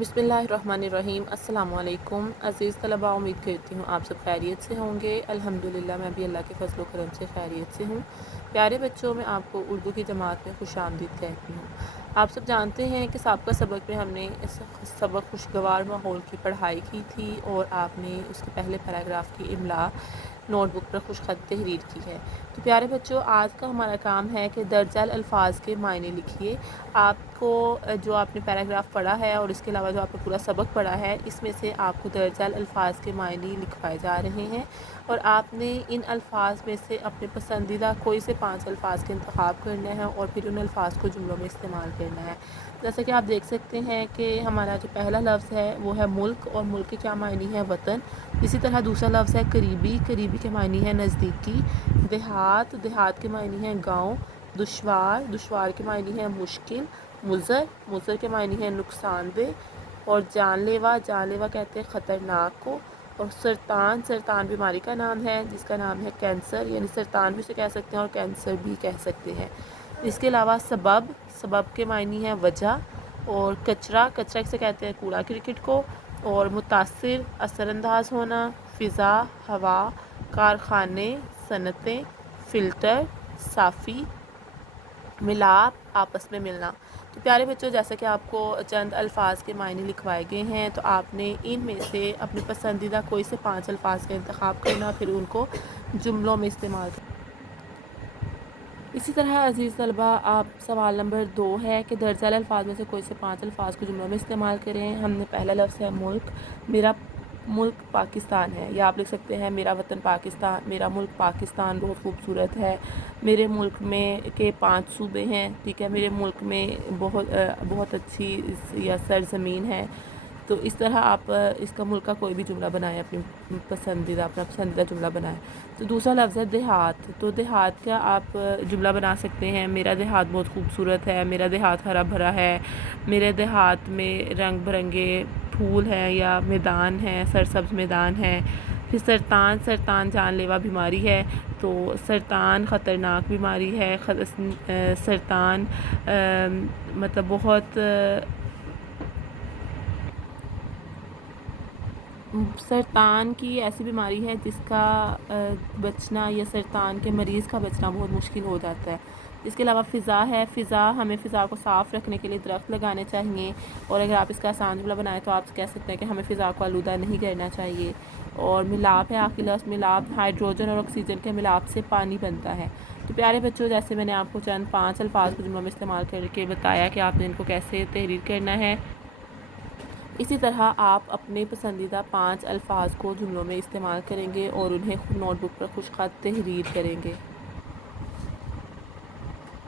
बिस्मिल्लाहिर्रहमानिर्रहीम। अस्सलाम वालेकुम अज़ीज़ तलबा, उम्मीद करती हूँ आप सब खैरियत से होंगे। अल्हम्दुलिल्लाह मैं भी अल्लाह के फज़ल व करम से खैरियत से हूँ। प्यारे बच्चों, मैं आपको उर्दू की जमात में खुशामदीद कहती हूँ। आप सब जानते हैं कि साबिक़ा सबक में हमने इस सबक खुशगवार माहौल की पढ़ाई की थी और आपने उसके पहले पैराग्राफ की इमला नोटबुक पर खुश खत तहरीर की है। तो प्यारे बच्चों, आज का हमारा काम है कि दर्जल अल्फाज के मायने लिखिए। आपको जो आपने पैराग्राफ पढ़ा है और इसके अलावा जो आपने पूरा सबक पढ़ा है, इसमें से आपको दर्जल अल्फाज के मायने लिखवाए जा रहे हैं और आपने इन अल्फाज में से अपने पसंदीदा कोई से 5 अल्फाज का इंतखाब करना है और फिर उन अल्फाज को जुमलों में इस्तेमाल करना है। जैसे कि आप देख सकते हैं कि हमारा जो पहला लफ्ज़ है वो है मुल्क, और मुल्क के क्या मायने हैं? वतन। इसी तरह दूसरा लफ्ज़ है करीबी, करीबी के मायने हैं नज़दीकी। देहात, देहात के मायने हैं गाँव। दुश्वार, दुश्वार के मायने हैं मुश्किल। मुज़र, मुज़र के मायने हैं नुकसानदेह। और जानलेवा, जानलेवा कहते हैं ख़तरनाक को। और सरतान, सरतान बीमारी का नाम है जिसका नाम है कैंसर, यानी सरतान भी उसे कह सकते हैं और कैंसर भी कह सकते हैं। इसके अलावा सबब, सबब के मायने हैं वजह। और कचरा, कचरा से कहते हैं कूड़ा क्रिकेट को। और मुतासिर, असरअंदाज होना। फ़िज़ा, हवा। कारखाने, सनतें। फ़िल्टर, साफ़ी। मिलाप, आपस में मिलना। तो प्यारे बच्चों, जैसे कि आपको चंद अल्फाज के मायने लिखवाए गए हैं, तो आपने इनमें से अपनी पसंदीदा कोई से 5 अल्फाज का इंतखाब करना, फिर उनको जुमलों में इस्तेमाल करना। इसी तरह अज़ीज़ तलबा, आप सवाल नंबर 2 है कि दर्जल अल्फाज में से कोई से 5 अल्फाज को जुमलों में इस्तेमाल करें। हमने पहला लफ्ज़ है मुल्क। मेरा मुल्क पाकिस्तान है, या आप लिख सकते हैं मेरा वतन पाकिस्तान, मेरा मुल्क पाकिस्तान बहुत खूबसूरत है। मेरे मुल्क में के 5 सूबे हैं, ठीक है। मेरे मुल्क में बहुत अच्छी या सरज़मीन है। तो इस तरह आप इसका मुल्क का कोई भी जुमला बनाएं, अपना पसंदीदा जुमला बनाएं। तो दूसरा लफ्ज़ है देहात। तो देहात का आप जुमला बना सकते हैं, मेरा देहात बहुत खूबसूरत है, मेरा देहात हरा भरा है, मेरे देहात में रंग बिरंगे फूल हैं या मैदान हैं, सरसब्ज़ मैदान है। फिर सरतान, सरतान जानलेवा बीमारी है, तो सरतान ख़तरनाक बीमारी है। सरतान मतलब बहुत सरतान की ऐसी बीमारी है जिसका बचना या सरतान के मरीज़ का बचना बहुत मुश्किल हो जाता है। इसके अलावा फ़िज़ा है। फ़िज़ा, हमें फ़िज़ा को साफ़ रखने के लिए दरख्त लगाने चाहिए। और अगर आप इसका आसान जुमला बनाएं तो आप कह सकते हैं कि हमें फ़िज़ा को आलूदा नहीं करना चाहिए। और मिलाप है आखिरी लफ्ज़। मिलाप, हाइड्रोजन और ऑक्सीजन के मिलाप से पानी बनता है। तो प्यारे बच्चों, जैसे मैंने आपको चंद 5 अल्फाज को जुमलों में इस्तेमाल करके बताया कि आपने इनको कैसे तहरीर करना है, इसी तरह आप अपने पसंदीदा 5 अल्फाज को जुमलों में इस्तेमाल करेंगे और उन्हें नोटबुक पर खुश खत तहरीर करेंगे।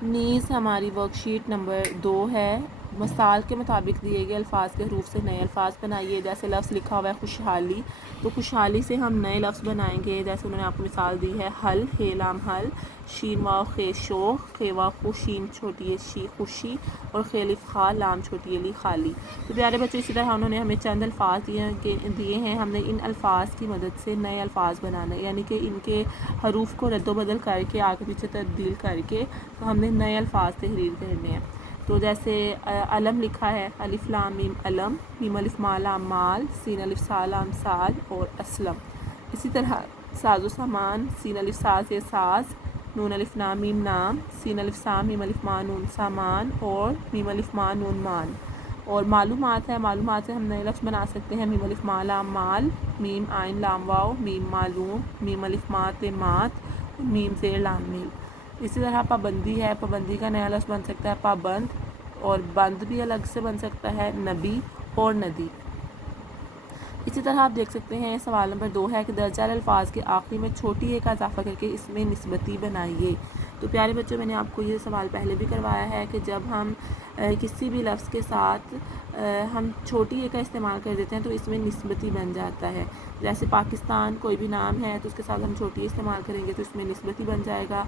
नीज़ हमारी वर्कशीट नंबर 2 है। मिसाल के मुताबिक दिए गए अल्फाज के हरूफ से नए अल्फाज बनाइए। जैसे लफ्ज़ लिखा हुआ है खुशहाली, तो खुशहाली से हम नए लफ्ज़ बनाएंगे। जैसे उन्होंने आपको मिसाल दी है हल, हे लाम हल। शीन वाव खे शोख, खे वाव खु शीन छोटी शी खुशी। और खेलिफ खा लाम छोटी ली खाली। तो प्यारे बच्चों, इसी तरह उन्होंने हमें चंद अल्फाज दिए हैं। हमने इन अल्फाज की मदद से नए अल्फाज बनाने, यानी कि इनके हरूफ को रद्दोबदल करके आगे पीछे तब्दील करके तो हमने नए अल्फाज तहरीर करने हैं। तो जैसे अलम लिखा है, अलिफ लाम मीम अलम, मीम अलिफ मा लाम माल, सीन अलिफ सा लाम साल और असलम। इसी तरह साजो सामान, सीन अलिफ सा से साज, नून अलिफ नाम मीम नाम, सीन अलिफ सा मीम अलिफ मा नून सामान और मीम अलिफ मा नून मान। और मालूमात है, मालूमात से हम नए लफ्ज़ बना सकते हैं। मीम अलिफ मा लाम माल, मीम आइन लाम वाव, मीम मालूम, मीम अलिफ मात मात, मीम ज़ेर लाम मीम। इसी तरह पाबंदी है, पाबंदी का नया लफ्ज़ बन सकता है पाबंद। और बंद भी अलग से बन सकता है नबी और नदी। इसी तरह आप देख सकते हैं सवाल नंबर 2 है कि दर्जा अल्फाज के आखिरी में छोटी ए का इजाफा करके इसमें निस्बती बनाइए। तो प्यारे बच्चों, मैंने आपको ये सवाल पहले भी करवाया है कि जब हम किसी भी लफ्ज़ के साथ हम छोटी ए का इस्तेमाल कर देते हैं तो इसमें निस्बती बन जाता है। जैसे पाकिस्तान कोई भी नाम है तो उसके साथ हम छोटी इस्तेमाल करेंगे तो इसमें निस्बती बन जाएगा।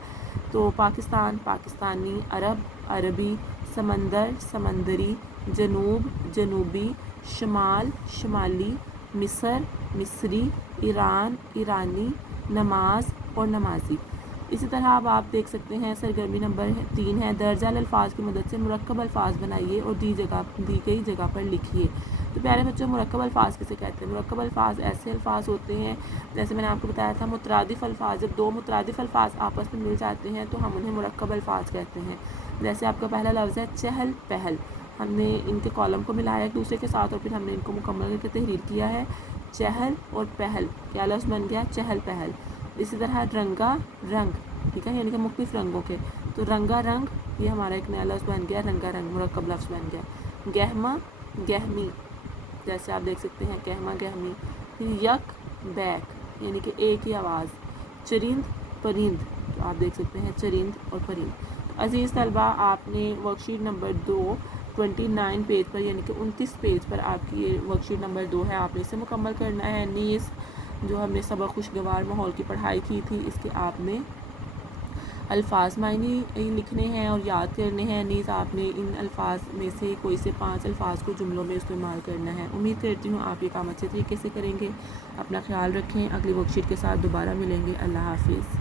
तो पाकिस्तान, पाकिस्तानी। अरब, अरबी। समंदर, समंदरी। जनूब, जनूबी। शमाल, शमाली। मिस्र, मिस्री। ईरान, ईरानी। नमाज और नमाजी। इसी तरह अब आप देख सकते हैं सरगर्मी नंबर 3 है, दर्जा अल्फाज की मदद से मुरक्कब अल्फाज बनाइए और दी गई जगह पर लिखिए। تو پیارے بچوں مرکب الفاظ کسے کہتے ہیں؟ مرکب الفاظ ایسے الفاظ ہوتے ہیں جیسے میں نے آپ کو بتایا تھا مترادف الفاظ، جب دو مترادف الفاظ آپس میں مل جاتے ہیں تو ہم انہیں مرکب الفاظ کہتے ہیں. جیسے آپ کا پہلا لفظ ہے چہل پہل، ہم نے ان کے کالم کو ملایا ایک دوسرے کے ساتھ اور پھر ہم نے ان کو مکمل کر کے تحریر کیا ہے. چہل اور پہل کیا لفظ بن گیا؟ چہل پہل. اسی طرح رنگا رنگ، ٹھیک ہے، یعنی کہ مختلف رنگوں کے، تو رنگا رنگ یہ ہمارا ایک نیا لفظ بن گیا، رنگا رنگ مرکب لفظ بن گیا. گہما گہمی، جیسے آپ دیکھ سکتے ہیں گہما گہمی. یک بیک یعنی کہ ایک ہی آواز. چرند پرند، تو آپ دیکھ سکتے ہیں چرند اور پرند. عزیز طلبہ آپ نے ورک شیٹ نمبر 2 29 پیج پر یعنی کہ 29 پیج پر آپ کی یہ ورک شیٹ نمبر 2 ہے، آپ نے اسے مکمل کرنا ہے. نیز جو ہم نے سبق خوشگوار ماحول کی پڑھائی کی تھی اس کے آپ نے الفاظ معنی لکھنے ہیں اور یاد کرنے ہیں. نیز آپ نے ان الفاظ میں سے کوئی سے 5 الفاظ کو جملوں میں استعمال کرنا ہے. امید کرتی ہوں آپ یہ کام اچھے طریقے سے کریں گے. اپنا خیال رکھیں، اگلی ورک شیٹ کے ساتھ دوبارہ ملیں گے. اللہ حافظ.